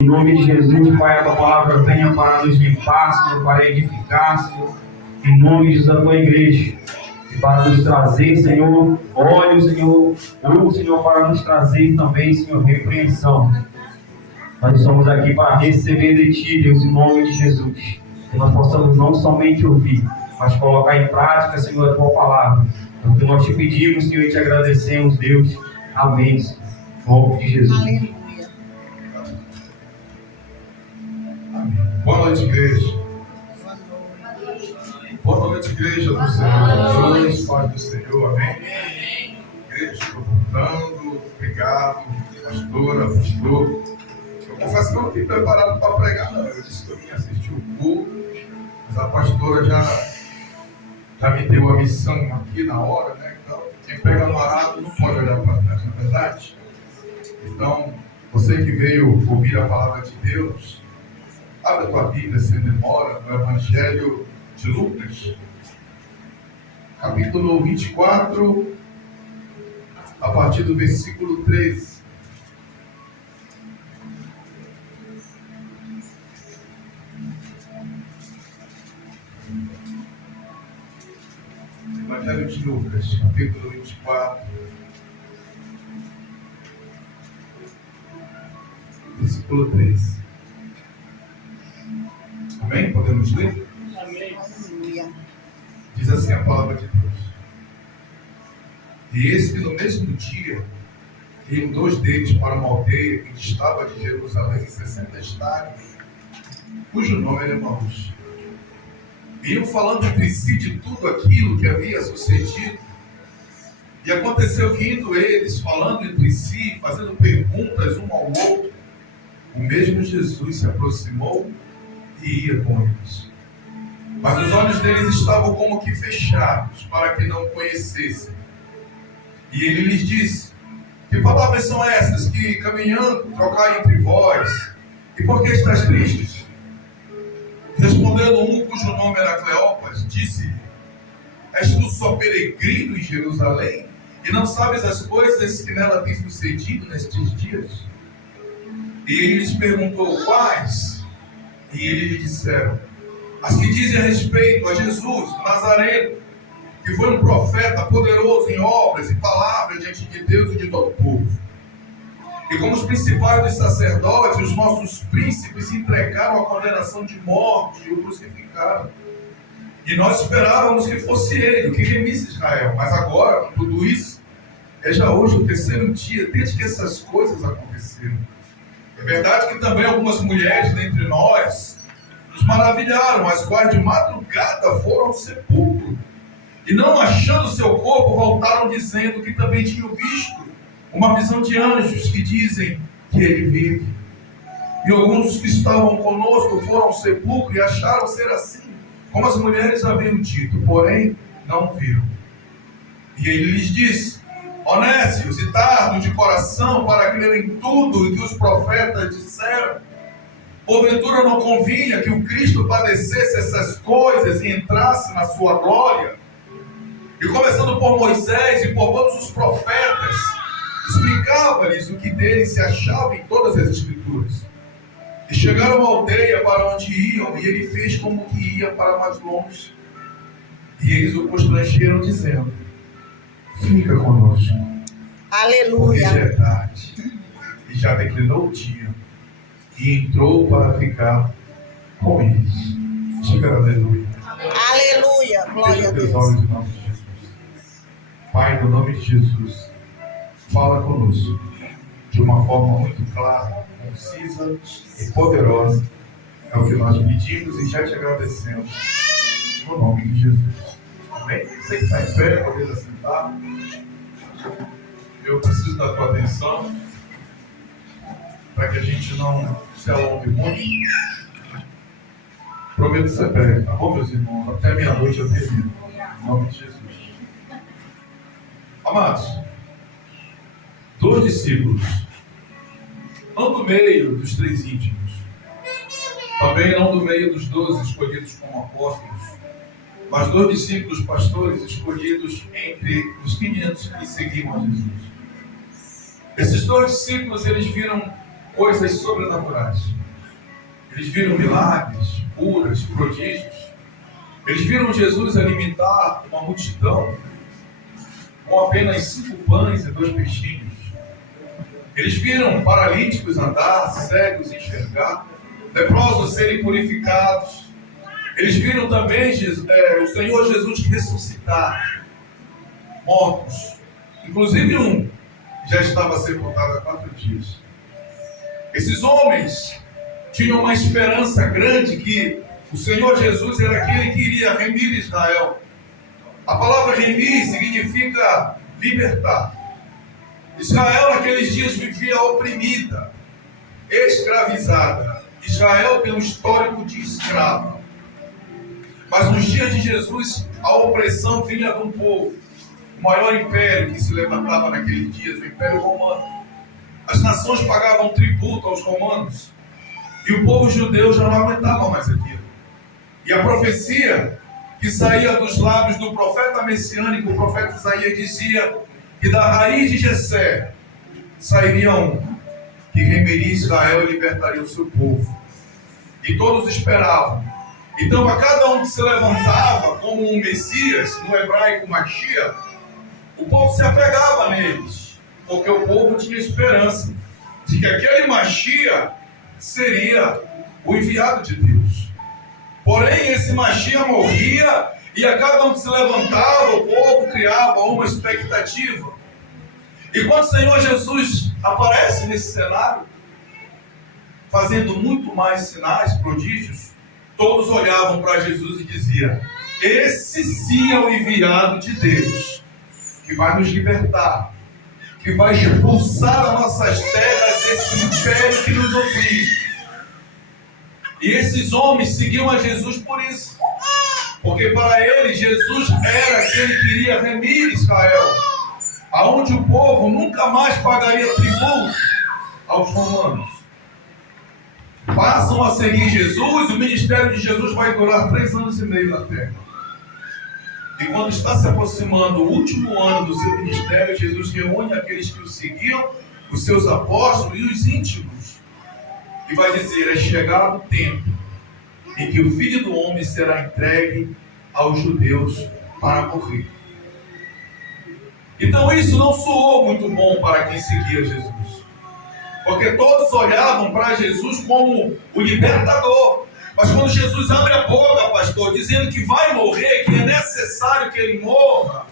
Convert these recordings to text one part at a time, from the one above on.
Em nome de Jesus, Pai, a tua palavra venha para nos limpar, Senhor, para edificar, Senhor. Em nome de Jesus, a tua igreja. E para nos trazer, Senhor, óleo, Senhor, Senhor, para nos trazer também, Senhor, repreensão. Nós estamos aqui para receber de Ti, Deus, em nome de Jesus. Que nós possamos não somente ouvir, mas colocar em prática, Senhor, a tua palavra. É o que nós te pedimos, Senhor, e te agradecemos, Deus. Amém, Senhor. Em nome de Jesus. Aleluia. Boa noite, igreja. Boa noite, igreja do Senhor Jesus, Pai do Senhor, amém? Igreja, estou voltando, obrigado, pastora, pastor. Eu confesso que eu não fui preparado para pregar, não. Eu disse que eu vinha assistir o culto, mas a pastora já me deu a missão aqui na hora, né? Então, quem pega no arado não pode olhar para trás, não é verdade? Então, você que veio ouvir a palavra de Deus, abre a tua Bíblia sem demora no Evangelho de Lucas, capítulo 24, a partir do versículo 13. Evangelho de Lucas, capítulo 24, versículo 13. Amém? Podemos ler? Amém. Diz assim a palavra de Deus. E eis que no mesmo dia iam dois deles para uma aldeia que distava de Jerusalém 60 estádios, cujo nome era Emaús. Iam falando entre si de tudo aquilo que havia sucedido. E aconteceu que indo eles, falando entre si, fazendo perguntas um ao outro, o mesmo Jesus se aproximou e ia com eles. Mas os olhos deles estavam como que fechados, para que não conhecessem. E ele lhes disse: que palavras são essas que, caminhando, trocai entre vós? E por que estás tristes? Respondendo um, cujo nome era Cleopas, disse: és tu só peregrino em Jerusalém, e não sabes as coisas que nela têm sucedido nestes dias? E ele lhes perguntou: quais? E eles lhe disseram: as que dizem a respeito a Jesus, o Nazareno, que foi um profeta poderoso em obras e palavras diante de Deus e de todo o povo. E como os principais dos sacerdotes, os nossos príncipes entregaram a condenação de morte e o crucificaram. E nós esperávamos que fosse ele, que remisse Israel. Mas agora, com tudo isso, é já hoje o terceiro dia desde que essas coisas aconteceram. É verdade que também algumas mulheres dentre nós nos maravilharam, as quais de madrugada foram ao sepulcro, e não achando seu corpo, voltaram dizendo que também tinham visto uma visão de anjos que dizem que ele vive. E alguns que estavam conosco foram ao sepulcro e acharam ser assim, como as mulheres haviam dito, porém não viram. E ele lhes disse: honestos e tardos de coração para crer em tudo o que os profetas disseram. Porventura não convinha que o Cristo padecesse essas coisas e entrasse na sua glória? E começando por Moisés e por todos os profetas, explicava-lhes o que dele se achava em todas as Escrituras. E chegaram à aldeia para onde iam, e ele fez como que ia para mais longe. E eles o constrangeram, dizendo: fica conosco. Aleluia. Porque já é tarde, e já declinou o dia, e entrou para ficar com eles. Diga aleluia. Aleluia. Glória a Feche teus Deus. olhos em nome de Jesus. Pai, no nome de Jesus, fala conosco de uma forma muito clara, concisa e poderosa. É o que nós pedimos e já te agradecemos. No nome de Jesus. Amém? Você que está em pé, pode sentar. Eu preciso da tua atenção para que a gente não se alongue muito. Prometo ser breve, tá bom, meus irmãos? Até meia-noite eu termino. Em nome de Jesus. Amados, dois discípulos, não do meio dos 3 íntimos, também não do meio dos 12 escolhidos como apóstolos, mas 2 discípulos pastores escolhidos entre os 500 que seguiam a Jesus. Esses 2 discípulos, eles viram coisas sobrenaturais. Eles viram milagres, curas, prodígios. Eles viram Jesus alimentar uma multidão com apenas 5 pães e 2 peixinhos. Eles viram paralíticos andar, cegos enxergar, leprosos serem purificados. Eles viram também o Senhor Jesus ressuscitar mortos. Inclusive um já estava sepultado há 4 dias. Esses homens tinham uma esperança grande que o Senhor Jesus era aquele que iria remir Israel. A palavra remir significa libertar. Israel naqueles dias vivia oprimida, escravizada. Israel tem um histórico de escravo. Mas nos dias de Jesus, a opressão vinha de um povo. O maior império que se levantava naqueles dias, o Império Romano. As nações pagavam tributo aos romanos. E o povo judeu já não aguentava mais aquilo. E a profecia que saía dos lábios do profeta messiânico, o profeta Isaías, dizia que da raiz de Jessé sairia um que remeria Israel e libertaria o seu povo. E todos esperavam. Então, a cada um que se levantava como um Messias, no hebraico Mashiach, o povo se apegava neles, porque o povo tinha esperança de que aquele Mashiach seria o enviado de Deus. Porém, esse Mashiach morria e a cada um que se levantava, o povo criava uma expectativa. E quando o Senhor Jesus aparece nesse cenário, fazendo muito mais sinais, prodígios, todos olhavam para Jesus e diziam: esse sim é o enviado de Deus, que vai nos libertar, que vai expulsar das nossas terras esse império que nos oprime. E esses homens seguiam a Jesus por isso, porque para eles Jesus era aquele que iria remir Israel, aonde o povo nunca mais pagaria tributo aos romanos. Passam a seguir Jesus, e o ministério de Jesus vai durar 3 anos e meio na terra. E quando está se aproximando o último ano do seu ministério, Jesus reúne aqueles que o seguiam, os seus apóstolos e os íntimos, e vai dizer: é chegado o tempo em que o Filho do Homem será entregue aos judeus para morrer. Então isso não soou muito bom para quem seguia Jesus, porque todos olhavam para Jesus como o libertador. Mas quando Jesus abre a boca, pastor, dizendo que vai morrer, que é necessário que ele morra,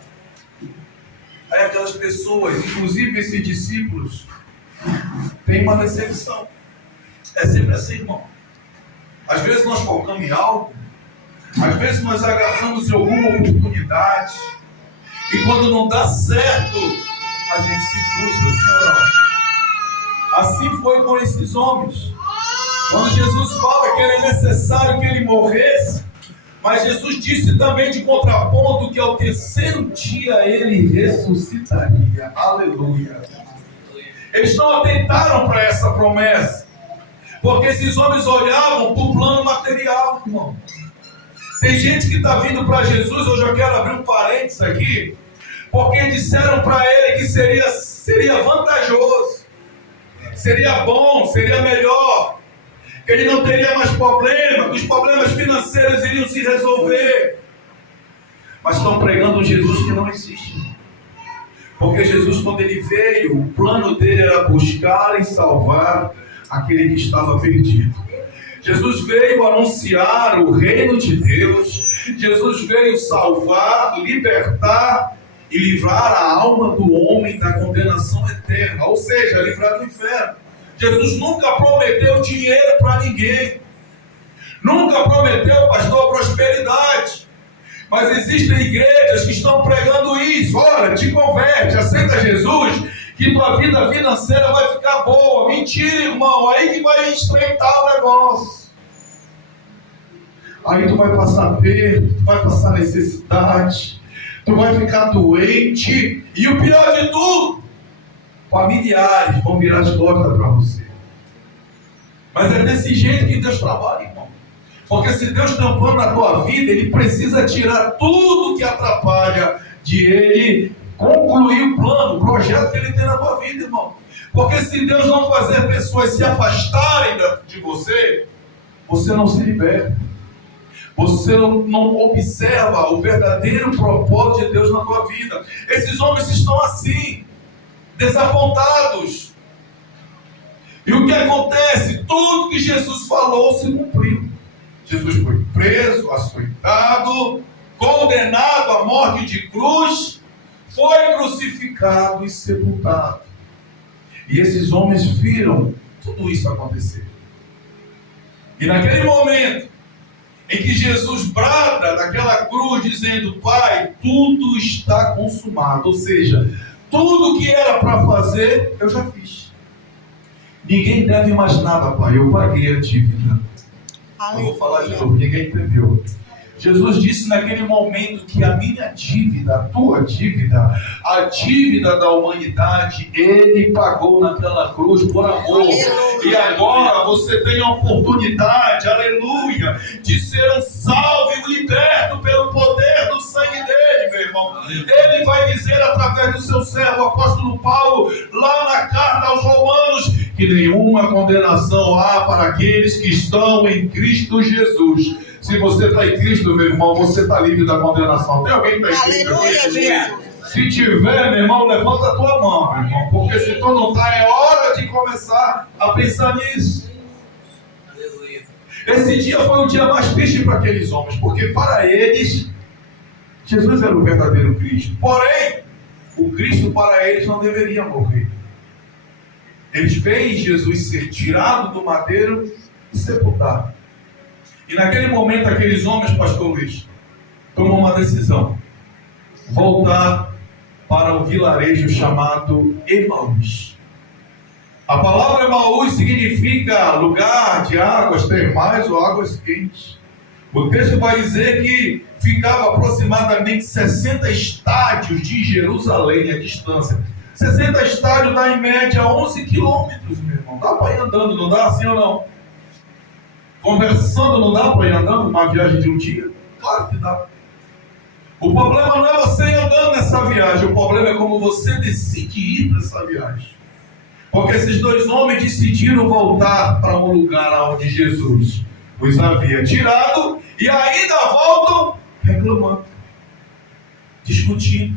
aí aquelas pessoas, inclusive esses discípulos, têm uma decepção. É sempre assim, irmão. Às vezes nós focamos em algo, às vezes nós agarramos em alguma oportunidade, e quando não dá certo, a gente se frustra, assim ou não? Assim foi com esses homens. Quando Jesus fala que era necessário que ele morresse, mas Jesus disse também de contraponto que ao 3º dia ele ressuscitaria. Aleluia. Eles não atentaram para essa promessa, porque esses homens olhavam para o plano material, irmão. Tem gente que está vindo para Jesus, eu já quero abrir um parênteses aqui, porque disseram para ele que seria vantajoso, seria bom, seria melhor, que ele não teria mais problema, que os problemas financeiros iriam se resolver. Mas estão pregando um Jesus que não existe. Porque Jesus, quando ele veio, o plano dele era buscar e salvar aquele que estava perdido. Jesus veio anunciar o reino de Deus. Jesus veio salvar, libertar e livrar a alma do homem da condenação eterna, ou seja, livrar do inferno. Jesus nunca prometeu dinheiro para ninguém, nunca prometeu, pastor, prosperidade. Mas existem igrejas que estão pregando isso: olha, te converte, aceita Jesus, que tua vida financeira vai ficar boa. Mentira, irmão, aí que vai estreitar o negócio. Aí tu vai passar perto, tu vai passar necessidade, tu vai ficar doente, e o pior de tudo, familiares vão virar as costas para você. Mas é desse jeito que Deus trabalha, irmão. Porque se Deus tem um plano na tua vida, Ele precisa tirar tudo que atrapalha de Ele concluir o plano, o projeto que Ele tem na tua vida, irmão. Porque se Deus não fazer pessoas se afastarem de você, você não se liberta. Você não observa o verdadeiro propósito de Deus na tua vida. Esses homens estão assim, desapontados. E o que acontece? Tudo que Jesus falou se cumpriu. Jesus foi preso, açoitado, condenado à morte de cruz, foi crucificado e sepultado. E esses homens viram tudo isso acontecer. E naquele momento em que Jesus brada naquela cruz dizendo: Pai, tudo está consumado. Ou seja, tudo que era para fazer, eu já fiz. Ninguém deve mais nada, Pai, eu paguei a dívida. Eu vou falar de novo, ninguém entendeu. Jesus disse naquele momento que a minha dívida, a tua dívida, a dívida da humanidade, Ele pagou naquela cruz por amor. Aleluia. E agora você tem a oportunidade, aleluia, de ser um salvo e liberto pelo poder do sangue dele, meu irmão. Ele vai dizer através do seu servo, o apóstolo Paulo, lá na carta aos Romanos, que nenhuma condenação há para aqueles que estão em Cristo Jesus. Se você está em Cristo, meu irmão, você está livre da condenação. Tem alguém que está em Cristo? Aleluia, Jesus. Se tiver, meu irmão, levanta a tua mão, meu irmão. Porque se tu não está, é hora de começar a pensar nisso. Aleluia. Esse dia foi o dia mais triste para aqueles homens, porque para eles, Jesus era o verdadeiro Cristo. Porém, o Cristo para eles não deveria morrer. Eles veem Jesus ser tirado do madeiro e sepultado. E naquele momento, aqueles homens, pastor Luiz, tomam uma decisão: voltar para o vilarejo chamado Emaús. A palavra Emaús significa lugar de águas termais ou águas quentes. O texto vai dizer que ficava aproximadamente 60 estádios de Jerusalém, a distância. 60 estádios dá em média 11 quilômetros, meu irmão. Dá para ir andando, não dá assim ou não? Conversando não dá para ir andando uma viagem de um dia? Claro que dá. O problema não é você ir andando nessa viagem, o problema é como você decide ir nessa viagem. Porque esses dois homens decidiram voltar para um lugar onde Jesus os havia tirado e ainda voltam reclamando, discutindo,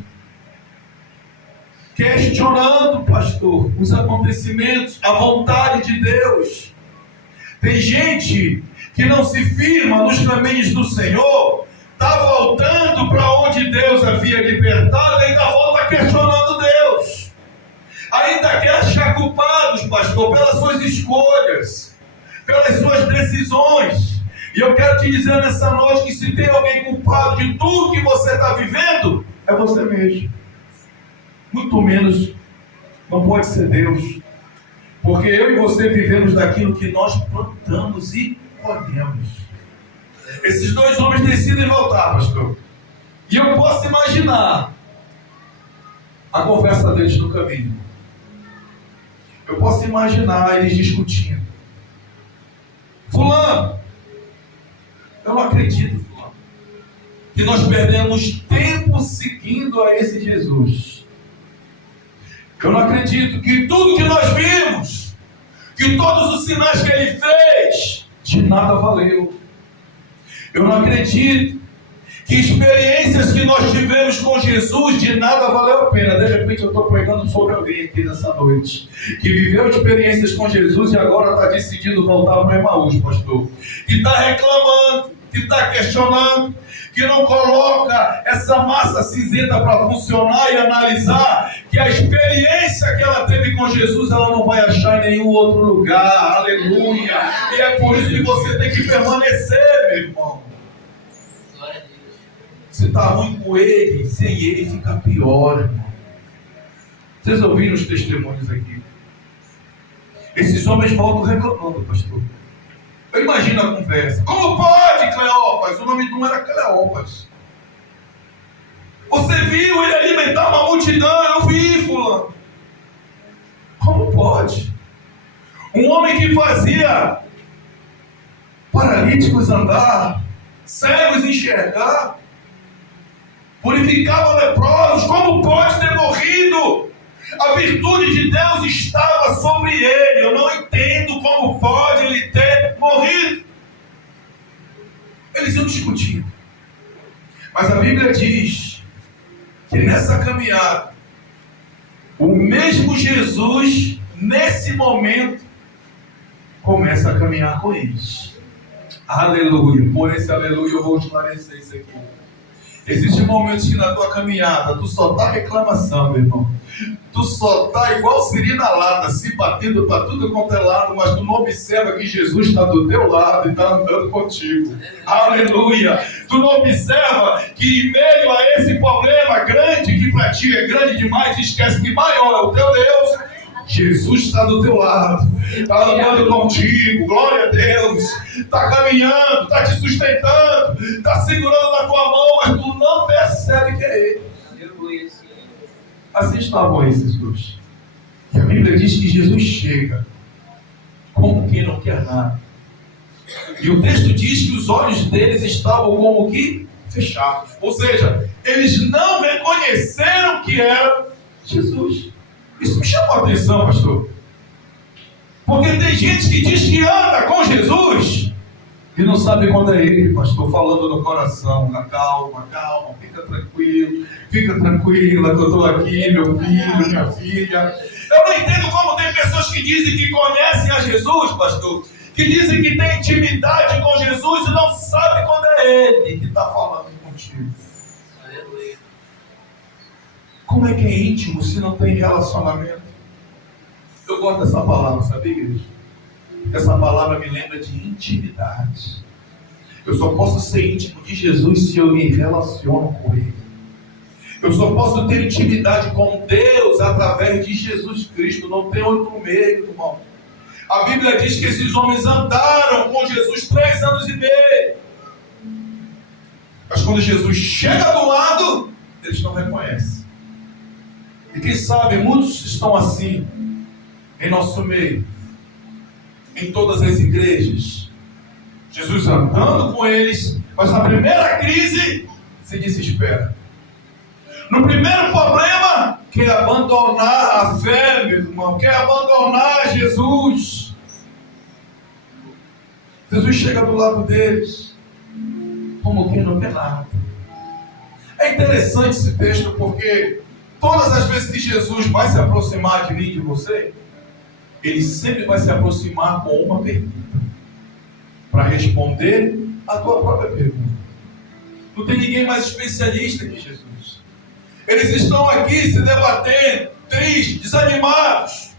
questionando, pastor, os acontecimentos, a vontade de Deus. Tem gente que não se firma nos caminhos do Senhor, está voltando para onde Deus havia libertado e ainda volta questionando Deus. Ainda quer achar culpados, pastor, pelas suas escolhas, pelas suas decisões. E eu quero te dizer nessa noite que se tem alguém culpado de tudo que você está vivendo, é você mesmo. Muito menos não pode ser Deus. Porque eu e você vivemos daquilo que nós plantamos e colhemos. Esses dois homens decidem voltar, pastor. E eu posso imaginar a conversa deles no caminho. Eu posso imaginar eles discutindo. Fulano, eu não acredito, fulano, que nós perdemos tempo seguindo a esse Jesus. Eu não acredito que tudo que nós vimos, que todos os sinais que ele fez, de nada valeu. Eu não acredito que experiências que nós tivemos com Jesus, de nada valeu a pena. De repente eu estou pregando sobre alguém aqui nessa noite, que viveu experiências com Jesus e agora está decidindo voltar para Emaús, pastor. Que está reclamando, que está questionando, que não coloca essa massa cinzenta para funcionar e analisar que a experiência que ela teve com Jesus, ela não vai achar em nenhum outro lugar. Aleluia! E é por isso que você tem que permanecer, meu irmão. Se está ruim com ele, sem ele fica pior, irmão. Vocês ouviram os testemunhos aqui? Esses homens voltam reclamando, pastor. Eu imagino a conversa. Como pode, Cleópas? O nome de um era Cleópas. Você viu ele alimentar uma multidão? Eu vi, fulano. Como pode? Um homem que fazia paralíticos andar, cegos enxergar, purificava leprosos. Como pode ter morrido? A virtude de Deus estava sobre ele. Eu não entendo como pode ele ter morrido. Eles iam discutindo. Mas a Bíblia diz que nessa caminhada, o mesmo Jesus, nesse momento, começa a caminhar com eles. Aleluia. Por esse aleluia eu vou esclarecer isso aqui. Existem momentos que na tua caminhada tu só dá reclamação, meu irmão. Tu só tá igual siri na lata, se batendo para tudo quanto é lado, mas tu não observa que Jesus está do teu lado e está andando contigo. Aleluia! Tu não observa que em meio a esse problema grande, que para ti é grande demais, esquece que maior é o teu Deus. Jesus está do teu lado, está andando contigo, glória a Deus, está caminhando, está te sustentando, está segurando na tua mão, mas tu não percebe que é Ele. Assim estavam esses dois. E a Bíblia diz que Jesus chega como quem não quer nada. E o texto diz que os olhos deles estavam como que fechados. Ou seja, eles não reconheceram que era Jesus. Isso me chamou a atenção, pastor. Porque tem gente que diz que anda com Jesus e não sabe quando é Ele, pastor, falando no coração. Calma, calma, fica tranquilo, fica tranquila que eu estou aqui, meu filho, minha filha. Eu não entendo como tem pessoas que dizem que conhecem a Jesus, pastor, que dizem que tem intimidade com Jesus e não sabe quando é Ele que está falando contigo. Como é que é íntimo se não tem relacionamento? Eu gosto dessa palavra, sabe, igreja? Essa palavra me lembra de intimidade. Eu só posso ser íntimo de Jesus se eu me relaciono com Ele. Eu só posso ter intimidade com Deus através de Jesus Cristo. Não tem outro meio, irmão. A Bíblia diz que esses homens andaram com Jesus 3 anos e meio. Mas quando Jesus chega do lado, eles não reconhecem. E quem sabe muitos estão assim em nosso meio, em todas as igrejas. Jesus andando com eles, mas na primeira crise se desespera. No primeiro problema, quer abandonar a fé, meu irmão, quer abandonar Jesus. Jesus chega do lado deles, como quem não quer nada. É interessante esse texto porque todas as vezes que Jesus vai se aproximar de mim, de você, Ele sempre vai se aproximar com uma pergunta, para responder a tua própria pergunta. Não tem ninguém mais especialista que Jesus. Eles estão aqui se debatendo, tristes, desanimados.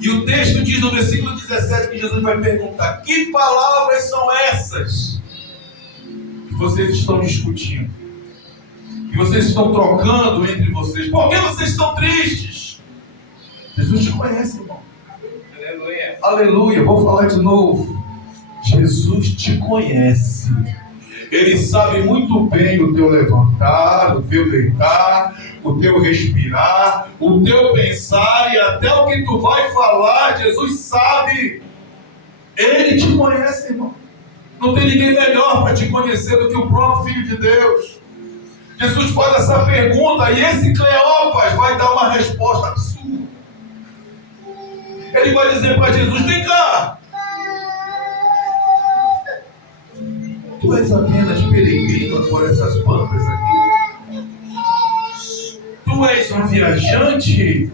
E o texto diz no versículo 17 que Jesus vai perguntar: que palavras são essas que vocês estão discutindo? Que vocês estão trocando entre vocês? Por que vocês estão tristes? Jesus te conhece, irmão. Aleluia. Aleluia. Vou falar de novo. Jesus te conhece. Ele sabe muito bem o teu levantar, o teu deitar, o teu respirar, o teu pensar e até o que tu vai falar. Jesus sabe. Ele te conhece, irmão. Não tem ninguém melhor para te conhecer do que o próprio Filho de Deus. Jesus faz essa pergunta e esse Cleopas vai dar uma resposta absurda. Ele vai dizer para Jesus: vem cá, tu és apenas peregrino por essas bandas aqui? Tu és um viajante?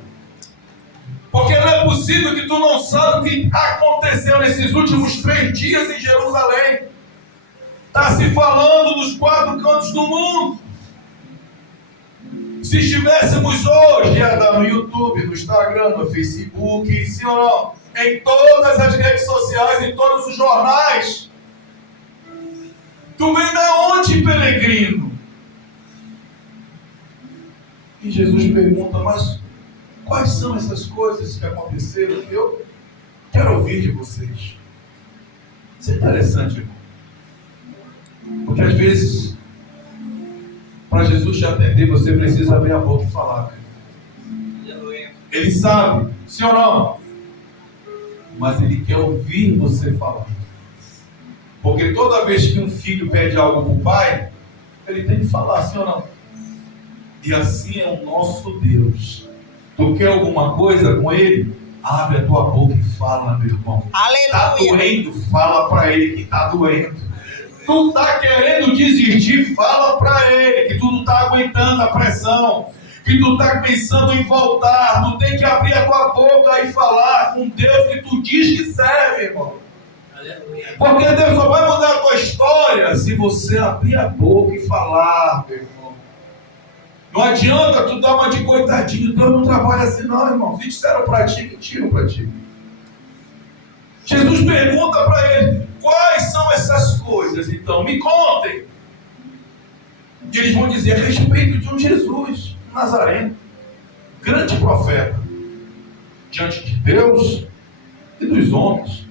Porque não é possível que tu não saiba o que aconteceu nesses últimos 3 dias em Jerusalém. Está se falando nos 4 cantos do mundo. Se estivéssemos hoje, ia dar no YouTube, no Instagram, no Facebook, sim ou não, em todas as redes sociais, em todos os jornais. Tu vem da onde, peregrino? E Jesus pergunta: mas quais são essas coisas que aconteceram que eu quero ouvir de vocês? Isso é interessante, irmão. Porque às vezes, para Jesus te atender, você precisa abrir a boca e falar. Ele sabe, sim ou não? Mas Ele quer ouvir você falar. Porque toda vez que um filho pede algo para o pai, ele tem que falar, sim ou não? E assim é o nosso Deus. Tu quer alguma coisa com ele? Abre a tua boca e fala, meu irmão. Tá Aleluia. doendo? Fala para ele que tá doendo. Tu tá querendo desistir? Fala para ele que tu não tá aguentando a pressão, que tu tá pensando em voltar. Tu tem que abrir a tua boca e falar com Deus que tu diz que serve, irmão. Porque Deus só vai mudar a tua história se você abrir a boca e falar, meu irmão. Não adianta tu dar uma de coitadinho. Deus não trabalha assim não, irmão. Se disseram para ti, mentiram para ti. Jesus pergunta para ele: quais são essas coisas? Então, me contem. E eles vão dizer a respeito de um Jesus Nazareno, grande profeta, diante de Deus e dos homens.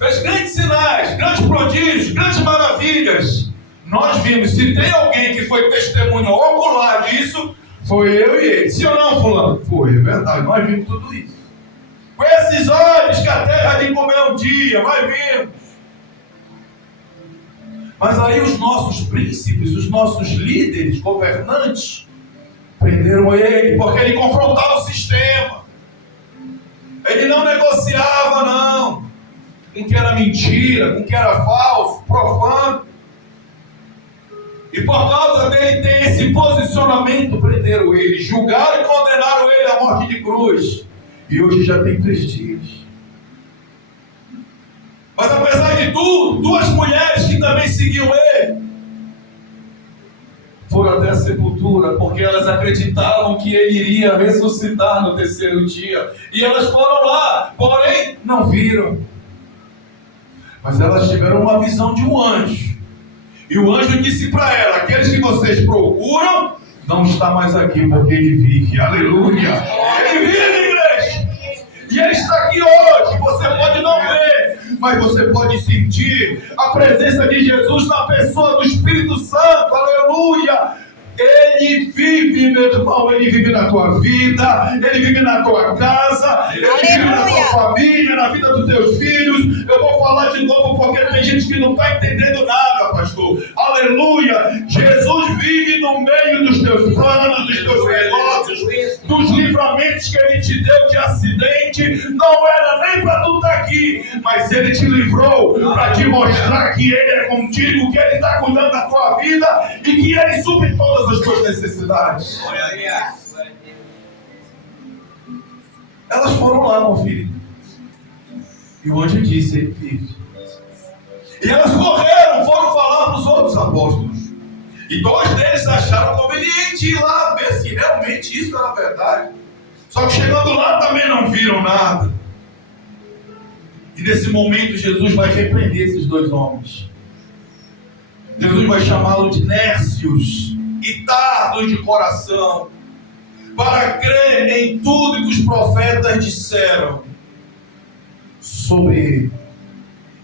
Fez grandes sinais, grandes prodígios, grandes maravilhas. Nós vimos, se tem alguém que foi testemunha ocular disso, foi eu e ele. Sim ou não, fulano? Foi, é verdade, nós vimos tudo isso. Com esses olhos que a terra de comer um dia, nós vimos. Mas aí os nossos príncipes, os nossos líderes, governantes, prenderam ele, porque ele confrontava o sistema. Ele não negociava, não, com que era mentira, com que era falso, profano. E por causa dele ter esse posicionamento, prenderam ele, julgaram e condenaram ele à morte de cruz. E hoje já tem 3 dias. Mas apesar de tudo, 2 mulheres que também seguiam ele foram até a sepultura, porque elas acreditavam que ele iria ressuscitar no 3º dia. E elas foram lá, porém não viram. Mas elas tiveram uma visão de um anjo. E o anjo disse para ela: aqueles que vocês procuram não está mais aqui, porque ele vive. Aleluia! Ele vive, igreja! E ele está aqui hoje. Você pode não ver, mas você pode sentir a presença de Jesus na pessoa do Espírito Santo. Aleluia! Ele vive, meu irmão, ele vive na tua vida, ele vive na tua casa, ele vive na tua família, na vida dos teus filhos. Eu vou falar de novo porque tem gente que não está entendendo nada, pastor. Aleluia! Jesus vive no meio dos teus planos, dos teus negócios, dos livramentos que ele te deu de acidente. Não era nem para tu estar aqui, mas ele te livrou para te mostrar que ele é contigo, que ele está cuidando da tua vida e que ele supre todas as tuas necessidades. Elas foram lá, meu filho, e o anjo disse: ele vive. E elas correram, foram falar para os outros apóstolos, e 2 deles acharam conveniente ir lá ver se realmente isso era verdade. Só que chegando lá também não viram nada. E nesse momento Jesus vai repreender esses 2 homens. Jesus vai chamá-lo de nércios e tardos de coração, para crer em tudo que os profetas disseram sobre ele.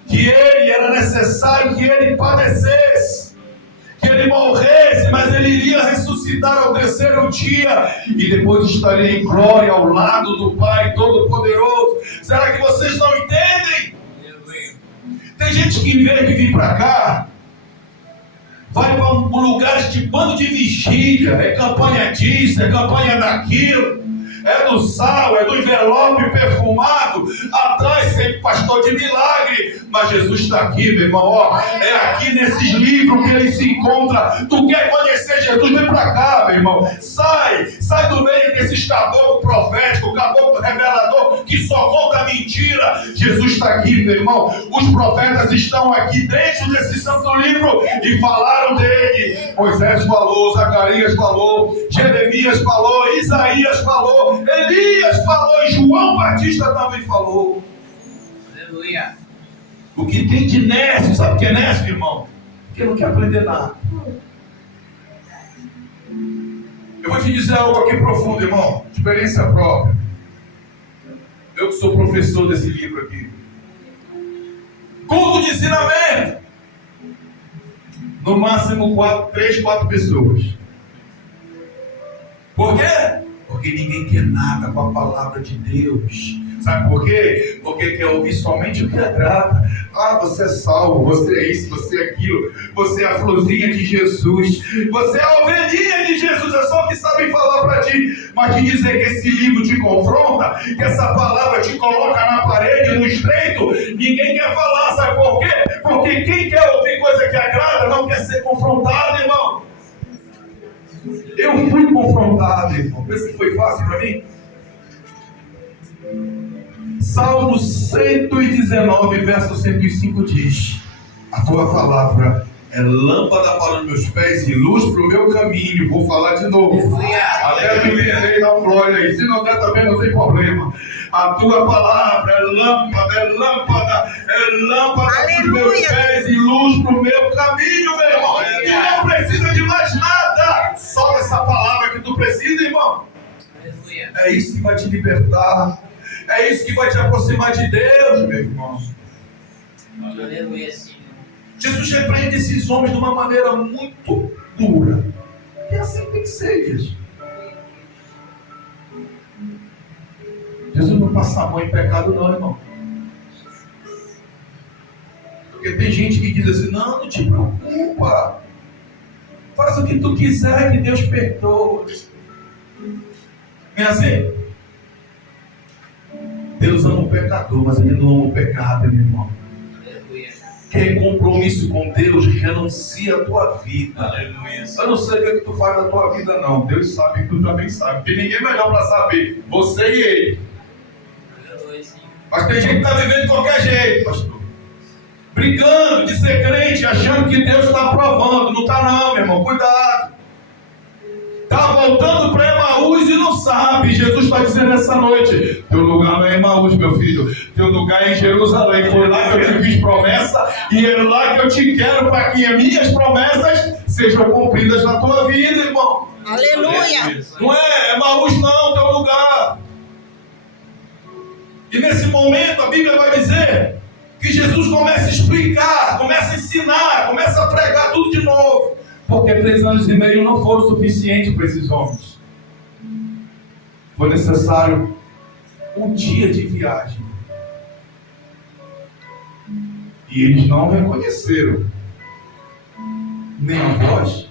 Que ele era necessário que ele padecesse, que ele morresse, mas ele iria ressuscitar ao 3º dia e depois estaria em glória ao lado do Pai Todo-Poderoso. Será que vocês não entendem? Tem gente que em vez de vir para cá, vai para lugares de bando de vigília, é campanha disso, é campanha daquilo, é do sal, é do envelope perfumado, atrás sempre pastor de milagre. Mas Jesus está aqui, meu irmão, ó, é aqui nesses livros que ele se encontra. Tu quer conhecer Jesus? Vem para cá, meu irmão, sai do meio desses caboclo profético, caboclo revelador, que só conta mentira. Jesus está aqui, meu irmão. Os profetas estão aqui dentro desse santo livro e falaram dele. Moisés falou, Zacarias falou, Jeremias falou, Isaías falou, Elias falou e João Batista também falou. Aleluia. O que tem de nércio, sabe o que é nércio, irmão? Porque não quer aprender nada. Eu vou te dizer algo aqui profundo, irmão, experiência própria. Eu que sou professor desse livro aqui. Culto de ensinamento. No máximo 3, 4 pessoas. Por quê? Porque ninguém quer nada com a palavra de Deus. Sabe por quê? Porque quer ouvir somente o que agrada. Ah, você é salvo, você é isso, você é aquilo, você é a florzinha de Jesus, você é a ovelhinha de Jesus, é só o que sabem falar para ti. Mas te dizer que esse livro te confronta, que essa palavra te coloca na parede, no estreito, ninguém quer falar, sabe por quê? Porque quem quer ouvir coisa que agrada não quer ser confrontado, irmão. Eu fui confrontado, irmão. Pensa que foi fácil para mim? Salmo 119, verso 105 diz: a tua palavra é lâmpada para os meus pés e luz para o meu caminho. Vou falar de novo. Até me entender, dá um glória aí. Se não der também, não tem problema. A tua palavra é lâmpada para os meus pés e luz para o meu caminho, meu irmão. Tu não precisa de mais nada. Só essa palavra que tu precisa, irmão. É isso que vai te libertar. É isso que vai te aproximar de Deus, meu irmão. Aleluia, Senhor. Jesus repreende esses homens de uma maneira muito dura. E assim tem que ser isso. Jesus não passa a mão em pecado não, irmão. Porque tem gente que diz assim: não te preocupa. Faz o que tu quiser que Deus perdoa. Não é assim? Deus ama o pecador, mas Ele não ama o pecado, meu irmão. Quem tem compromisso com Deus, renuncia a tua vida. Aleluia. Eu não sei o que tu faz na tua vida, não. Deus sabe que tu também sabe. Porque ninguém é melhor para saber. Você e Ele. Aleluia. Mas tem gente que está vivendo de qualquer jeito, pastor. Brincando de ser crente, achando que Deus está aprovando. Não está não, meu irmão. Cuidado. Está voltando para Emaús e não sabe. Jesus está dizendo essa noite: teu lugar não é Emaús, meu filho. Teu lugar é em Jerusalém. Foi lá que eu te fiz promessa e é lá que eu te quero para que as minhas promessas sejam cumpridas na tua vida, irmão. Aleluia. Não é Emaús não, teu lugar. E nesse momento a Bíblia vai dizer que Jesus começa a explicar, começa a ensinar, começa a pregar tudo de novo. Porque 3 anos e meio não foram suficientes para esses homens. Foi necessário um dia de viagem. E eles não reconheceram nem a voz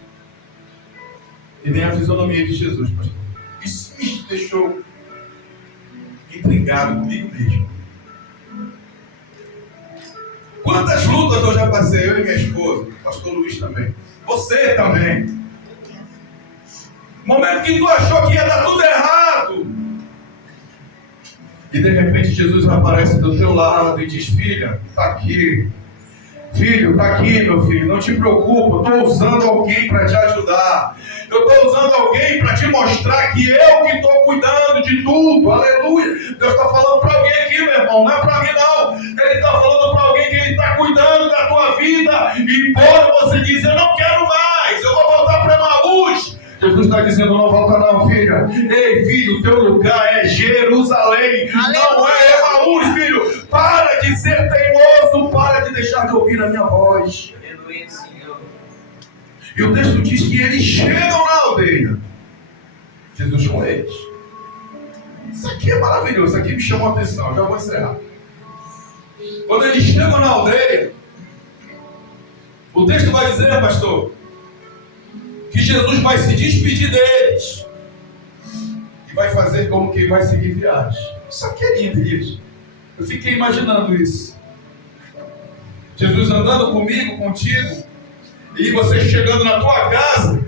e nem a fisionomia de Jesus, pastor. Isso me deixou intrigado comigo mesmo. Quantas lutas eu já passei, eu e minha esposa, pastor Luiz também. Você também. Momento que tu achou que ia dar tudo errado. E de repente Jesus aparece do teu lado e diz: filha, está aqui. Filho, está aqui, meu filho. Não te preocupa, eu estou usando alguém para te ajudar. Eu estou usando alguém para te mostrar que eu que estou cuidando de tudo. Aleluia. Deus está falando para alguém aqui, meu irmão. Não é para mim, não. Ele está falando para alguém que Ele está cuidando da tua vida. E embora você diz: eu não quero mais, eu vou voltar para Emaús. Jesus está dizendo: não volta não, filha. Ei, filho, teu lugar é Jerusalém. Não é Emaús, filho. Para de ser teimoso. Para de deixar de ouvir a minha voz. Aleluia, Senhor. E o texto diz que eles chegam na aldeia. Jesus com eles. Isso aqui é maravilhoso. Isso aqui me chamou a atenção. Já vou encerrar. Quando eles chegam na aldeia, o texto vai dizer, pastor, que Jesus vai se despedir deles e vai fazer como que vai seguir viagem. Isso aqui é lindo, isso. Eu fiquei imaginando isso. Jesus andando comigo, contigo, e você chegando na tua casa.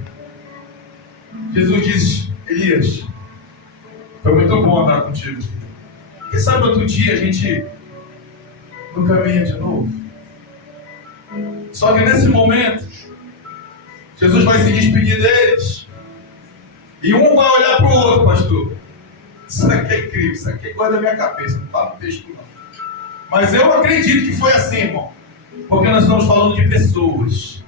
Jesus diz: Elias, foi muito bom andar contigo. Quem sabe outro dia a gente não caminha de novo. Só que nesse momento Jesus vai se despedir deles. E um vai olhar para o outro, pastor. Isso aqui é incrível, isso aqui é coisa da minha cabeça, não está no texto não. Mas eu acredito que foi assim, irmão. Porque nós estamos falando de pessoas.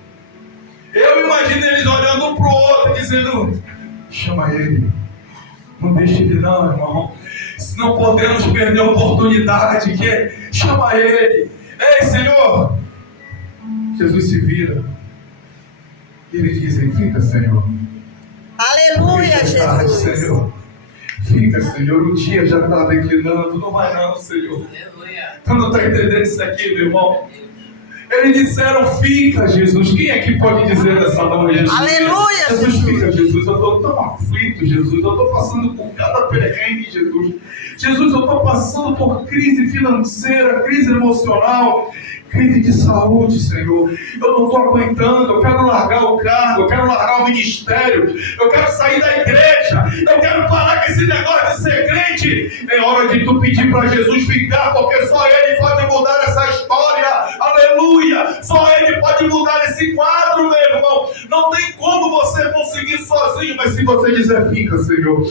Eu imagino eles olhando um para o outro e dizendo: chama ele. Não deixe ele não, irmão. Senão podemos perder a oportunidade que é. Chama ele. Ei, Senhor. Jesus se vira. E eles dizem: fica, Senhor. Aleluia, Fica, Jesus. Senhor. Fica, Senhor, o dia já está declinando. Não vai não, Senhor. Aleluia. Tu não está entendendo isso aqui, meu irmão? Eles disseram, fica, Jesus. Quem é que pode dizer dessa noite? Aleluia, Jesus, Jesus. fica, Jesus. Eu estou tão aflito, Jesus. Eu estou passando por cada perrengue, Jesus. Jesus, eu estou passando por crise financeira, crise emocional, crise de saúde, Senhor. Eu não estou aguentando. Eu quero largar o cargo, eu quero largar o ministério, eu quero sair da igreja, eu quero parar com esse negócio de ser crente. É hora de tu pedir para Jesus ficar, porque só Ele pode mudar essa história. Aleluia! Só Ele pode mudar esse quadro, meu irmão. Não tem como você conseguir sozinho, mas se você dizer, fica, Senhor,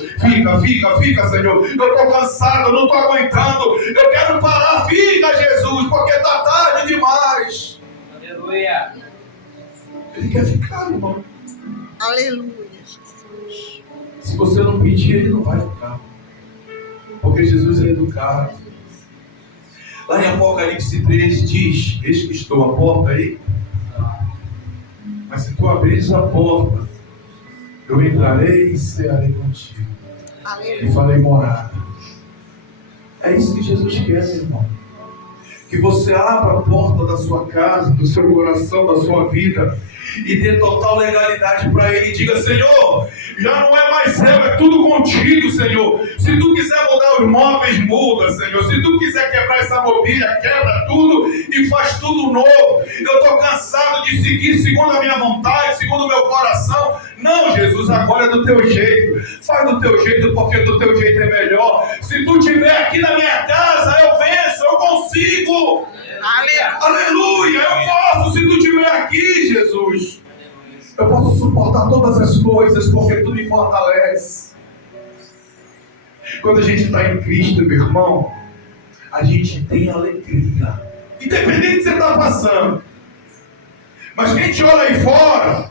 fica, Senhor. Eu estou cansado, eu não estou aguentando, eu quero parar, fica, Jesus, porque está tarde demais. Aleluia. Ele quer ficar, irmão. Aleluia, Jesus. Se você não pedir, Ele não vai ficar, porque Jesus é educado. Lá em Apocalipse 3 diz, eis que estou à porta aí, mas se tu abrires a porta, eu entrarei e cearei contigo, e Aleluia. farei morada. É isso que Jesus quer, meu irmão. Que você abra a porta da sua casa, do seu coração, da sua vida, e dê total legalidade para Ele. Diga, Senhor, já não é mais eu, é tudo contigo, Senhor. Se tu quiser mudar os móveis, muda, Senhor. Se tu quiser quebrar essa mobília, quebra tudo e faz tudo novo. Eu estou cansado de seguir segundo a minha vontade, segundo o meu coração. Não, Jesus, agora é do teu jeito. Faz do teu jeito, porque do teu jeito é melhor. Se tu estiver aqui na minha casa, eu venço, eu consigo. Aleluia, eu posso se tu estiver aqui, Jesus. Eu posso suportar todas as coisas porque tu me fortalece. Quando a gente está em Cristo, meu irmão, a gente tem alegria, independente do que você está passando. Mas quem te olha aí fora,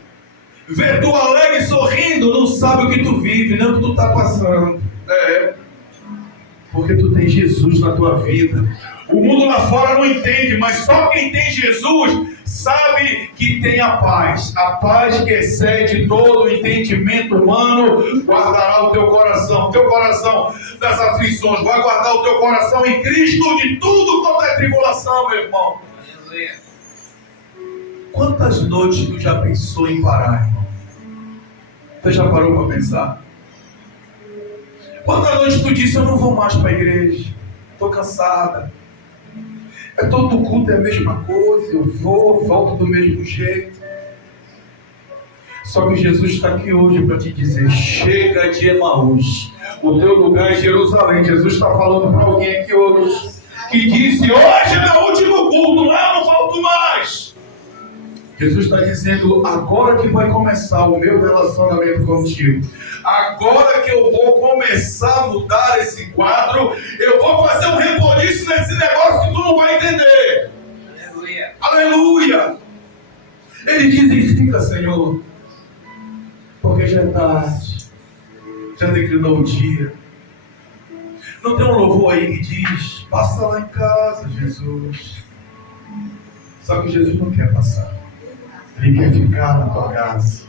vê tu alegre sorrindo, não sabe o que tu vive, nem o que tu está passando. Porque tu tem Jesus na tua vida. O mundo lá fora não entende, mas só quem tem Jesus sabe que tem a paz que excede todo o entendimento humano, guardará o teu coração das aflições, vai guardar o teu coração em Cristo de tudo quanto é tribulação, meu irmão. Aleluia. Quantas noites tu já pensou em parar, irmão? Você já parou para pensar? Quantas noites tu disse, eu não vou mais para a igreja, estou cansada. Todo culto é a mesma coisa, eu volto do mesmo jeito. Só que Jesus está aqui hoje para te dizer, chega de Emaús, o teu lugar é Jerusalém. Jesus está falando para alguém aqui hoje, que disse, hoje é meu último culto, lá eu não volto mais. Jesus está dizendo, agora que vai começar o meu relacionamento contigo, agora que eu vou começar a mudar esse quadro, eu vou fazer um reboliço nesse negócio que tu não vai entender. Aleluia. Aleluia! Ele diz, e fica, Senhor, porque já é tarde, já declinou o dia. Não tem um louvor aí que diz, passa lá em casa, Jesus. Só que Jesus não quer passar. Ele quer ficar na tua casa,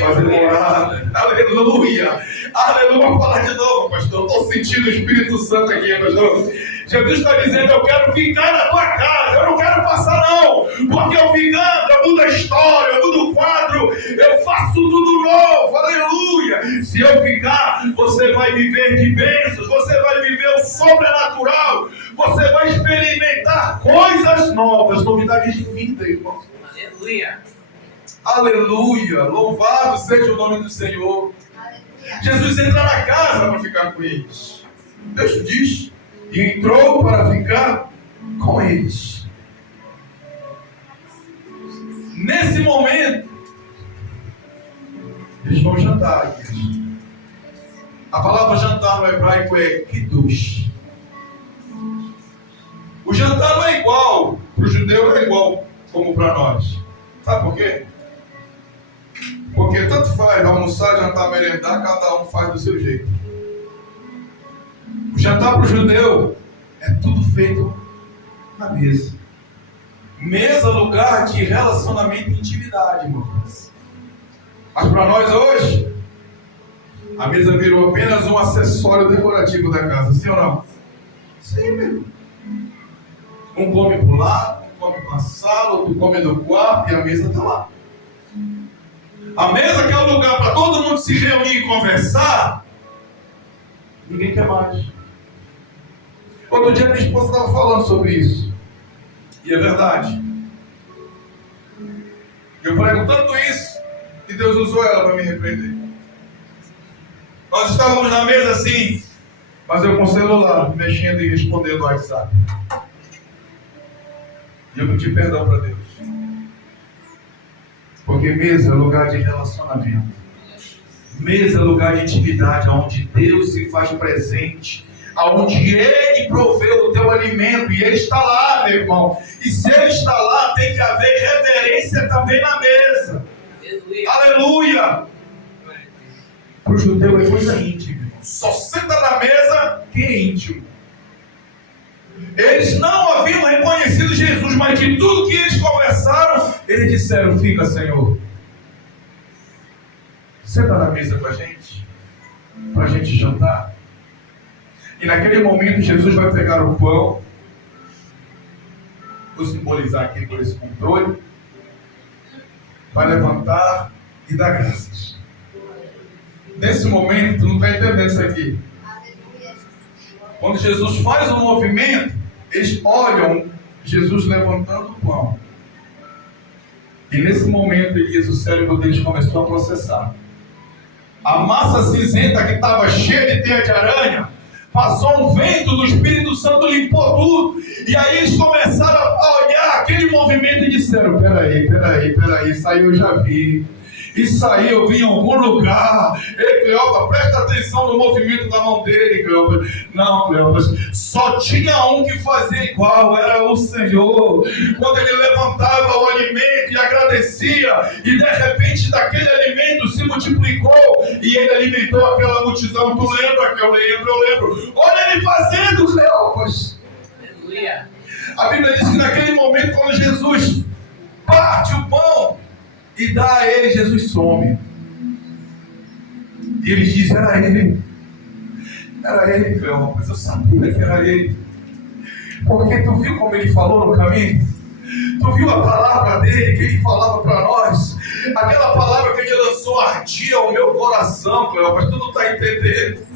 fazer morada. Aleluia! Aleluia! Vou falar de novo, pastor. Estou sentindo o Espírito Santo aqui, pastor. Jesus está dizendo, eu quero ficar na tua casa, eu não quero passar não, porque eu ficando, eu mudo a história, eu mudo o quadro, eu faço tudo novo, aleluia. Se eu ficar, você vai viver de bênçãos, você vai viver o sobrenatural, você vai experimentar coisas novas, novidades de vida, irmão. Aleluia. Aleluia, louvado seja o nome do Senhor. Jesus entra na casa para ficar com eles. O texto diz, e entrou para ficar com eles. Nesse momento, eles vão jantar, igreja. A palavra jantar no hebraico é kiddush. O jantar não é igual, para o judeu não é igual como para nós. Sabe por quê? Porque tanto faz almoçar, jantar, merendar, cada um faz do seu jeito. O jantar para o judeu é tudo feito na mesa. Mesa, lugar de relacionamento e intimidade, irmãos. Mas para nós hoje, A mesa virou apenas um acessório decorativo da casa, sim ou não? Sim, meu irmão. Um come por lá, um come na sala, outro come no quarto e a mesa está lá. A mesa que é o lugar para todo mundo se reunir e conversar, ninguém quer mais. Outro dia minha esposa estava falando sobre isso. E é verdade. Eu prego tanto isso que Deus usou ela para me repreender. Nós estávamos na mesa assim, mas eu com o celular, mexendo e respondendo no WhatsApp. E eu pedi perdão para Deus. Porque mesa é lugar de relacionamento. Mesa é lugar de intimidade, onde Deus se faz presente, onde Ele proveu o teu alimento, e Ele está lá, meu irmão. E se Ele está lá, tem que haver reverência também na mesa. Aleluia! Para o judeu é coisa íntima. Só senta na mesa quem é íntimo. Eles não haviam reconhecido Jesus, mas de tudo que eles conversaram, eles disseram: fica, Senhor, senta na mesa com a gente, para a gente jantar. E naquele momento Jesus vai pegar o pão, vou simbolizar aqui por esse controle, vai levantar e dar graças. Nesse momento, tu não está entendendo isso aqui. Quando Jesus faz um movimento, eles olham Jesus levantando o pão. E nesse momento, Elias, o cérebro deles começou a processar. A massa cinzenta que estava cheia de teia de aranha, passou um vento do Espírito Santo, limpou tudo. E aí eles começaram a olhar aquele movimento e disseram: peraí, isso aí eu já vi. Isso aí eu vi em algum lugar. Ei, Cleopas, presta atenção no movimento da mão dele, Cleopas. Não, Cleopas, só tinha um que fazia igual, era o Senhor. Quando ele levantava o alimento e agradecia, e de repente daquele alimento se multiplicou, e ele alimentou aquela multidão. Tu lembra que eu lembro. Olha ele fazendo, Cleopas. Aleluia. A Bíblia diz que naquele momento, quando Jesus parte o pão e dá a ele, Jesus some. E eles dizem: era ele, Cleopas, eu sabia que era ele. Porque tu viu como ele falou no caminho? Tu viu a palavra dele, que ele falava para nós? Aquela palavra que ele lançou ardia o meu coração, Cleopas, tu não está entendendo.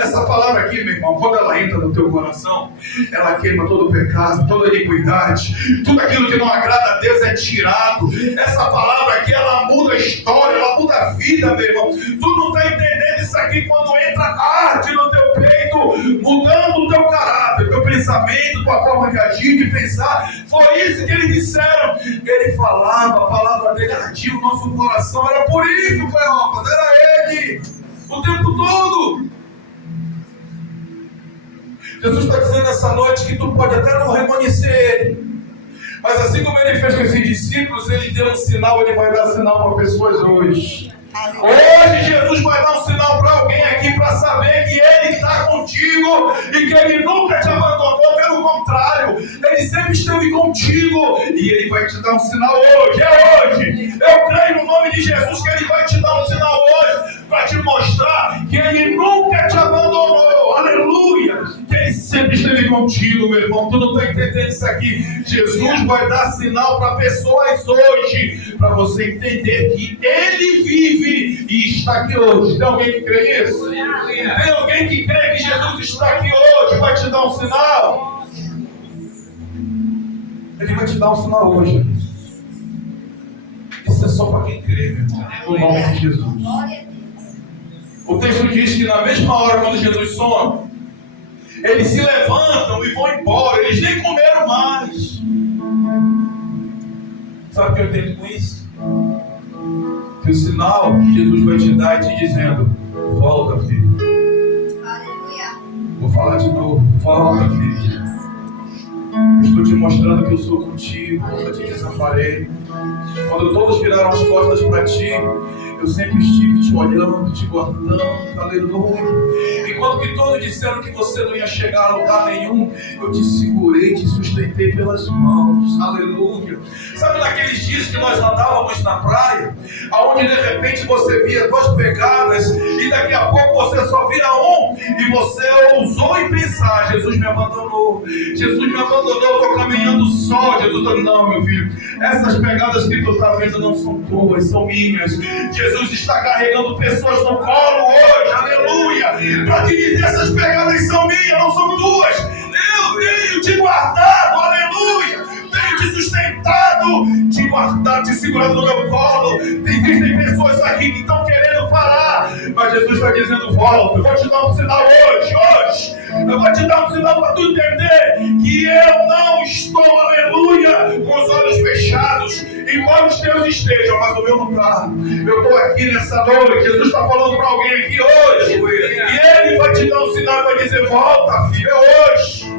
Essa palavra aqui, meu irmão, quando ela entra no teu coração, ela queima todo o pecado, toda a iniquidade, tudo aquilo que não agrada a Deus é tirado. Essa palavra aqui, ela muda a história, ela muda a vida, meu irmão. Tu não está entendendo isso aqui? Quando entra, arde no teu peito, mudando o teu caráter, teu pensamento, tua forma de agir, de pensar. Foi isso que eles disseram. Ele falava, a palavra dele ardia o nosso coração. Era por isso, Cleopas, era ele o tempo todo. Jesus está dizendo essa noite que tu pode até não reconhecer ele, mas assim como ele fez com esses discípulos, ele deu um sinal, ele vai dar sinal para pessoas hoje. Hoje Jesus vai dar um sinal para alguém aqui, para saber que ele está contigo e que ele nunca te abandonou, pelo contrário, ele sempre esteve contigo e ele vai te dar um sinal hoje. É hoje. Eu creio no nome de Jesus que ele vai te dar um sinal hoje, para te mostrar que ele nunca te abandonou. Aleluia. Que ele sempre esteve contigo, meu irmão. Tu não está entendendo isso aqui? Jesus vai dar sinal para pessoas hoje, para você entender que ele vive e está aqui hoje. Tem alguém que crê nisso? Tem alguém que crê que Jesus está aqui hoje? Vai te dar um sinal? Ele vai te dar um sinal hoje. Isso é só para quem crê, meu irmão. No nome de Jesus. O texto diz que na mesma hora, quando Jesus some, eles se levantam e vão embora. Eles nem comeram mais. Sabe o que eu entendo com isso? Que o sinal que Jesus vai te dar é te dizendo: volta, filho. Aleluia. Vou falar de novo: volta, filho. Eu estou te mostrando que eu sou contigo, nunca te desamparei. Quando todos viraram as costas para ti, eu sempre estive te olhando, te guardando. Aleluia. Enquanto que todos disseram que você não ia chegar a lugar nenhum, eu te segurei, te sustentei pelas mãos. Aleluia. Sabe naqueles dias dias que nós andávamos na praia, aonde de repente você via 2 pegadas e daqui a pouco você só via um e você ousou em pensar: Jesus me abandonou, Jesus me abandonou, eu estou caminhando só. Jesus está: não, meu filho, essas pegadas que tu está vendo não são tuas, são minhas. Jesus está carregando pessoas no colo hoje, aleluia, para te dizer: essas pegadas são minhas, não são tuas. Eu tenho te guardado, aleluia, tenho te sustentado, te guardado, te segurado no meu colo. Existem pessoas aqui que estão querendo parar, mas Jesus está dizendo: volta, eu vou te dar um sinal hoje, eu vou te dar um sinal para tu entender que eu não estou, aleluia, com os olhos fechados, embora os teus estejam, mas o meu não está. Eu estou aqui nessa noite. Jesus está falando para alguém aqui hoje, e Ele vai te dar um sinal e vai dizer: volta, filho, é hoje.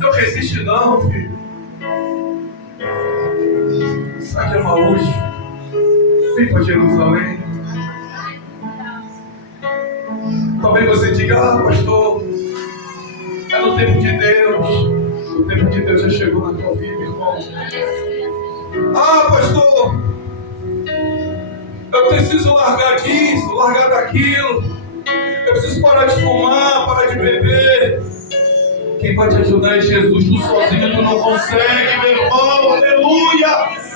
Não resiste não, filho. Sai de Emaús, vem para Jerusalém. Talvez você diga: ah, pastor, é no tempo de Deus. O tempo de Deus já chegou na tua vida, irmão. Ah, pastor, eu preciso largar disso, largar daquilo. Eu preciso parar de fumar, parar de beber. Quem vai te ajudar é Jesus. Tu sozinho tu não consegue, meu irmão, aleluia.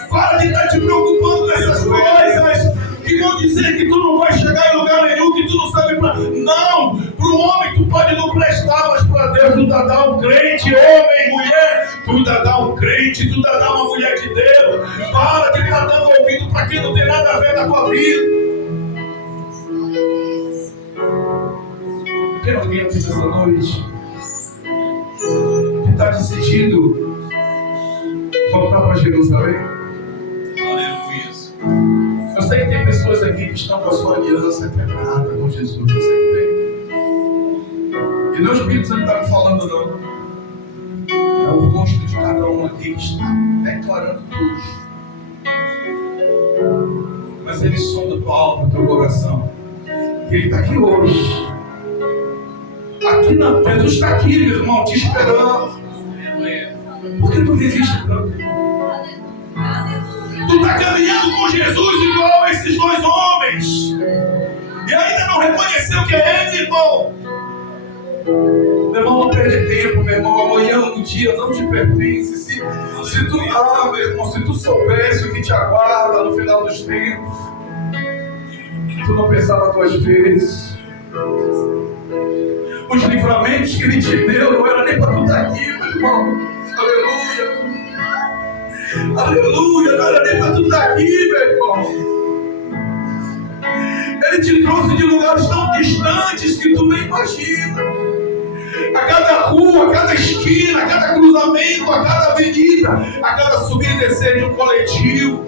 Para de estar te preocupando com essas coisas que vão dizer que tu não vai chegar em lugar nenhum, que tu não sabe pra... Não, para o homem tu pode não prestar, mas para Deus tu ainda dá um crente, homem, mulher, tu ainda dá um crente, tu ainda dá uma mulher de Deus. Para de estar dando ouvido para quem não tem nada a ver com a vida. Tem alguém aqui nessa noite que está decidido voltar para Jerusalém? Aleluia. Eu sei que tem pessoas aqui que estão com a sua aliança quebrada com Jesus. Eu sei que tem. E não o Espírito Santo está me falando, não. É o rosto de cada um aqui que está declarando tudo. Mas Ele sonda tua alma, teu coração. E Ele está aqui hoje. Aqui na... Jesus está aqui, meu irmão, te esperando. Por que tu resiste tanto? Tu está caminhando com Jesus igual a esses 2 homens e ainda não reconheceu que é Ele, irmão. Meu irmão, não perde tempo, meu irmão. Amanhã, um dia, não te pertence. Se tu, meu irmão, se tu soubesse o que te aguarda no final dos tempos, tu não pensava 2 vezes. Os livramentos que Ele te deu não era nem para tu estar aqui, meu irmão. Aleluia. Aleluia, não era nem para tu estar aqui, meu irmão. Ele te trouxe de lugares tão distantes que tu nem imagina. A cada rua, a cada esquina, a cada cruzamento, a cada avenida, a cada subir e descer de um coletivo,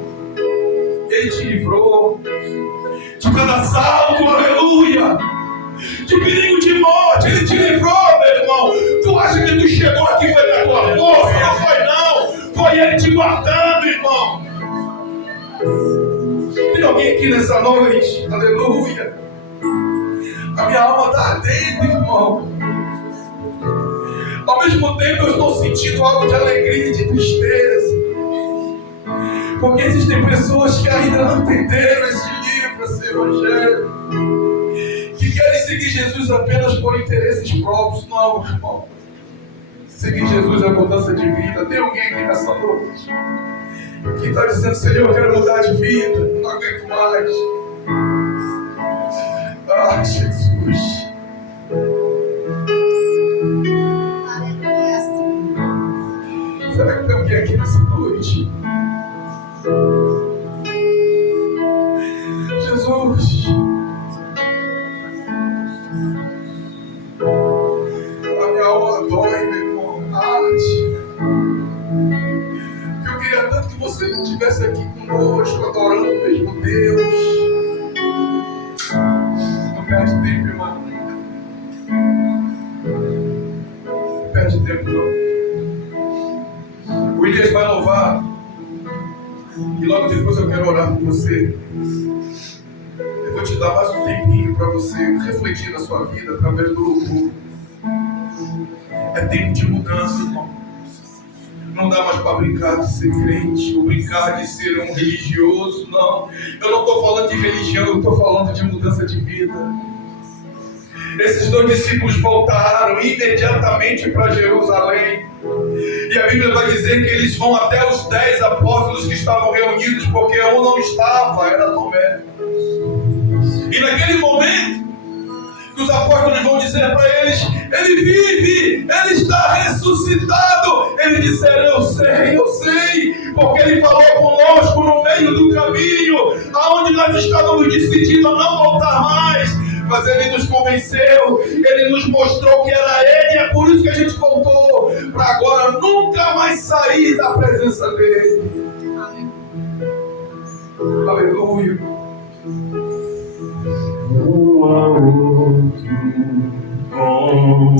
Ele te livrou de cada assalto, aleluia, de perigo de morte. Ele te livrou, meu irmão. Tu acha que tu chegou aqui foi da tua força? Não foi, não. Foi Ele te guardando, irmão. Tem alguém aqui nessa noite? Aleluia. A minha alma está ardendo, irmão. Ao mesmo tempo eu estou sentindo algo de alegria e de tristeza. Porque existem pessoas que ainda não entenderam esse livro, esse evangelho, que querem seguir Jesus apenas por interesses próprios. Não, irmão. Seguir Jesus é mudança de vida. Tem alguém aqui nessa noite que está dizendo: Senhor, eu quero mudar de vida, não aguento mais. Ah, Jesus. Será que tem alguém aqui nessa noite? Jesus, a minha alma dói, meu irmão, arde. Eu queria tanto que você estivesse aqui conosco, adorando o mesmo Deus. Não perde tempo, irmão. Não perde tempo, não. O Elias vai louvar. E logo depois eu quero orar por você. Eu vou te dar mais um tempinho para você refletir na sua vida através do louvor. É tempo de mudança, irmão. Não dá mais para brincar de ser crente, ou brincar de ser um religioso, não. Eu não estou falando de religião, eu estou falando de mudança de vida. Esses 2 discípulos voltaram imediatamente para Jerusalém. E a Bíblia vai dizer que eles vão até os 10 apóstolos que estavam reunidos, porque um não estava, era Tomé. E naquele momento, que os apóstolos vão dizer para eles: ele vive, ele está ressuscitado. Eles disseram: eu sei, porque ele falou conosco no meio do caminho, aonde nós estávamos decididos a não voltar mais. Mas ele nos convenceu, ele nos mostrou que era ele, é por isso que a gente voltou, para agora nunca mais sair da presença dele. Aleluia. Um ao outro como